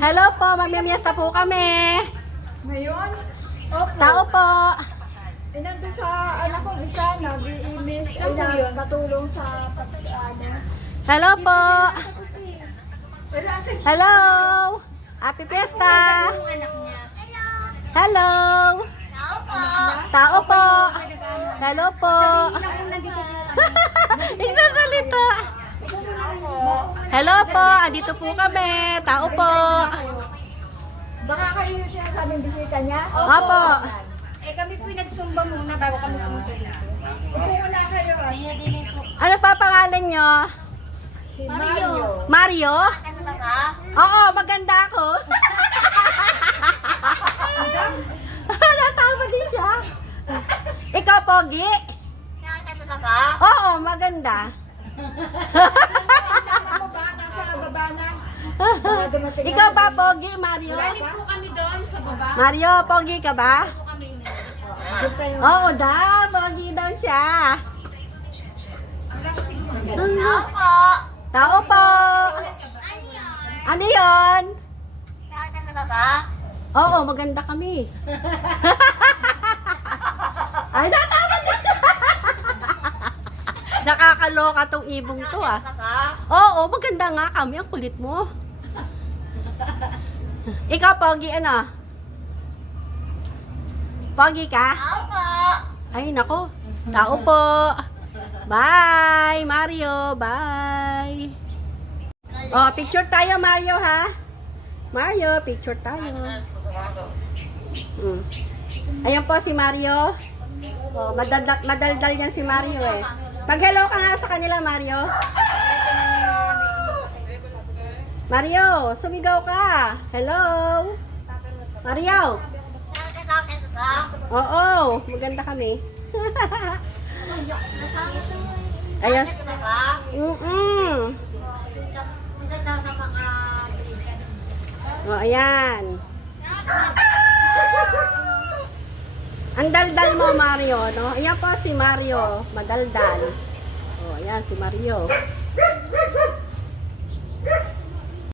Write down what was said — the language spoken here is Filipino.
Hello po, magmimiesta po kami. Ngayon, Tao po. nandun sa anak kong isa, nag-i-email, ay katulong sa Hello po. Wala sa Hello. Happy Fiesta. Hello. Tao po. Hello po. Nagsasalita. Hello po, andito po kami. Tao po. Baka kayo yung sinasabing bisita niya? Opo. Eh kami po nagsumba muna bago kami pumunta dito. Kung wala kayo, Ano pa pangalan nyo? si Mario. Mario? Oo, maganda ako. Natawa din siya. Ikaw, Pogi? Oo, maganda. Ano ba? Nasa baba na? Baka dumating Ikaw ba, Pogi? Mario? Galing po kami doon sa baba. Mario, Pogi ka ba? Po kami. Doon tayo. Oo daw, Pogi daw siya. Tao po. Ano yun? Oo, maganda kami. Ay, natawa din siya. Nakakaloka tong ibong to ah. Oo, maganda nga kami. Ang kulit mo. Ikaw, Pogi, ano? Pogi ka? Ay, nako. Tao po. Bye, Mario. Bye. Oh, picture tayo, Mario, ha? Mario, picture tayo. Ayan po si Mario. Oh, madaldal yan si Mario eh. Mag-hello ka nga sa kanila, Mario. Mario, sumigaw ka. Hello. Mario. Oo, maganda kami. Ayan. Oh, ayan. Ang daldal mo, Mario, no? Ayan po si Mario, madaldal. Oh, ayan si Mario.